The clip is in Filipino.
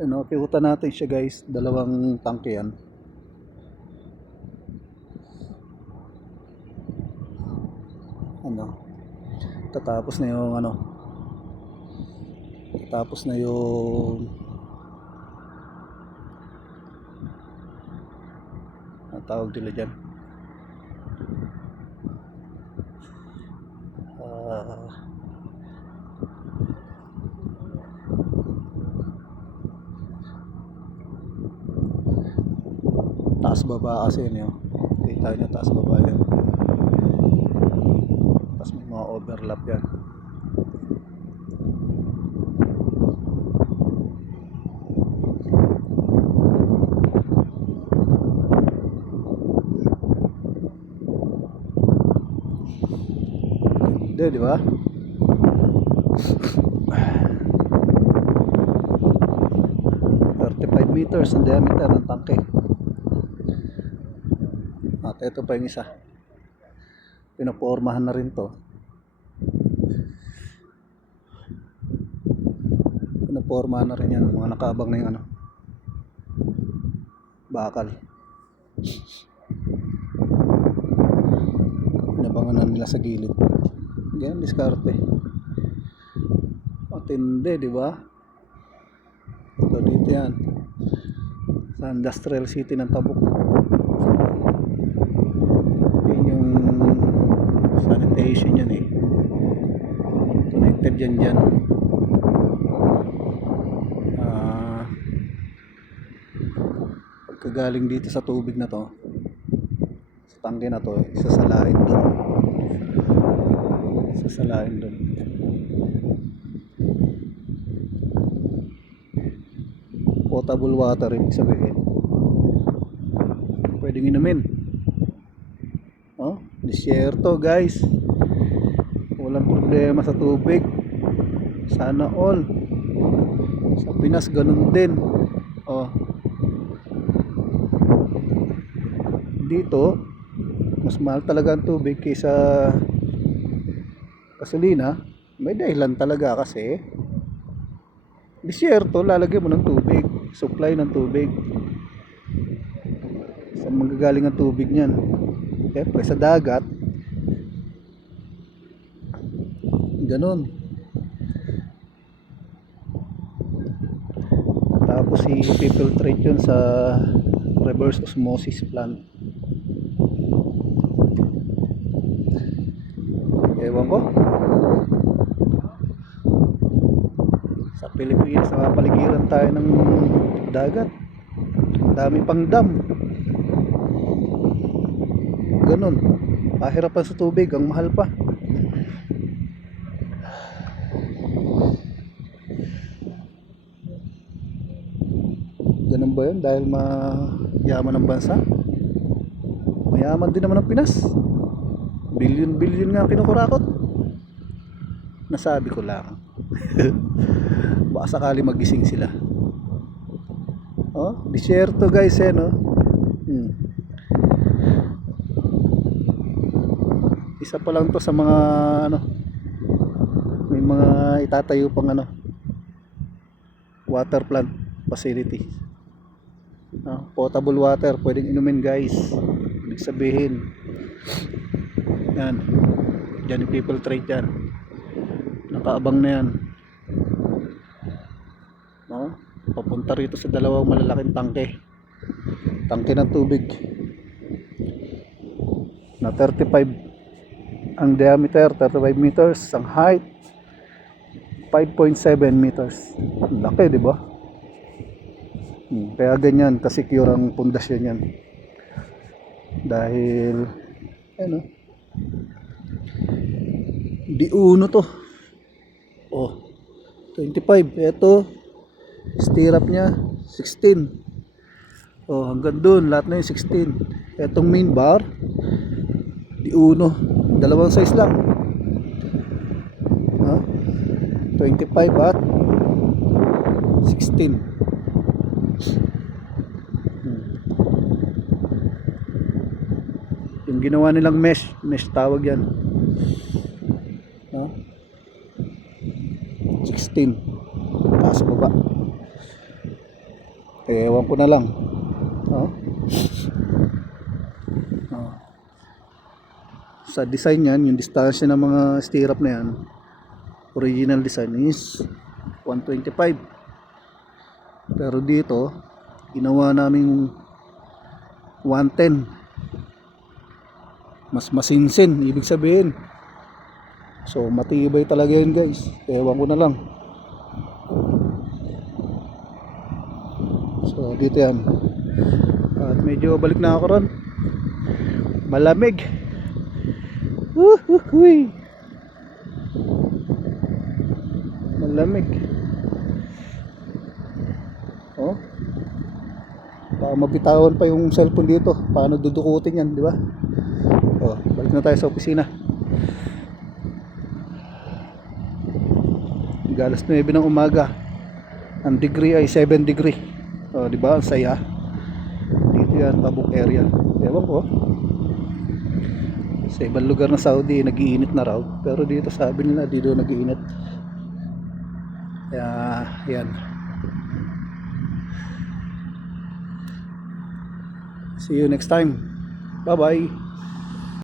Ano, pihutan natin siya guys, dalawang tangke yan. Ano, tatapos na yung ano, tatapos na yung ang tawag nila dyan, ah, taas baba kasi yun yun. Kita nyo taas baba yan, tapos may mga overlap yan. Hindi, di ba? Meters ang diameter ng tangke. At ito pa yung isa, pinapormahan na rin to, pinapormahan na rin yan, mga nakaabang na yung ano, bakal, inabangan na nila sa gilid. Ganyan diskarte, matindi, di ba? So dito yan sa industrial city ng Tabuk. Yun yung sanitation yan eh, connected yan dyan. Pagkagaling dito sa tubig na to, sa tangke na to, isasalain doon, isasalain doon. Potable water, ibig sabihin pwedeng inumin. Oh, disyerto guys, walang problema sa tubig. Sana all sa Pinas ganun din. Oh, dito mas mahal talaga ang tubig kaysa gasolina. May dahilan talaga kasi disyerto, lalagyan mo ng tubig, supply ng tubig. Saan manggagaling ang tubig niyan? Siyempre sa dagat. Ganon. Tapos i-filtrate yun sa reverse osmosis plant. Ewan ko, sa Pilipinas napapaligiran tayo ng dagat, dami pang dam. Ganon, pahirapan sa tubig, ang mahal pa. Ganun ba yun dahil mayaman ang bansa? Mayaman din naman ang Pinas, billion nga kinukurakot. Nasabi ko lang. Baka sakali magising sila. Oh, disyerto guys eh, no? Isa pa lang to sa mga ano, may mga itatayo pang ano, water plant facility. Potable water, pwedeng inumin guys. Ibig sabihin yan, dyan yung people trade yan, nakaabang na yan, no? Papunta rito sa dalawang malalaking tangke ng tubig na 35 ang diameter, 35 meters ang height, 5.7 meters. Laki, di ba? Kaya ganyan ka-secure ang pundasyon yan. Dahil ano, di uno to. Oh, 25. Ito, stirrup nya 16. Oh, hanggang doon lahat na yung 16. Etong main bar, di uno, dalawang size lang. 25 at 16. Yung ginawa nilang mesh tawag yan, 16 taas baba. Ewan ko na lang. Oh. Oh. Sa design yan, yung distansya ng mga stirrup na yan, original design is 125. Pero dito, ginawa namin 110. Mas masinsin, ibig sabihin. So, matibay talaga yun guys. Ewan ko na lang. So, dito yan. At medyo balik na ako ron. Malamig. Uhuhuy. Malamig. Oh. Baka mabitawan pa yung cellphone dito. Paano dudukutin yan, di ba? Oh, balik na tayo sa opisina. Alas 9 ng umaga. Ang degree ay 7 degree. Oh, di ba? Ang saya. Dito yan, Tabuk area. Ewan ko. Sa ibang lugar ng Saudi, nag-iinit na raw. Pero dito sabi nila, dito nag-iinit. Kaya, yan. See you next time. Bye-bye.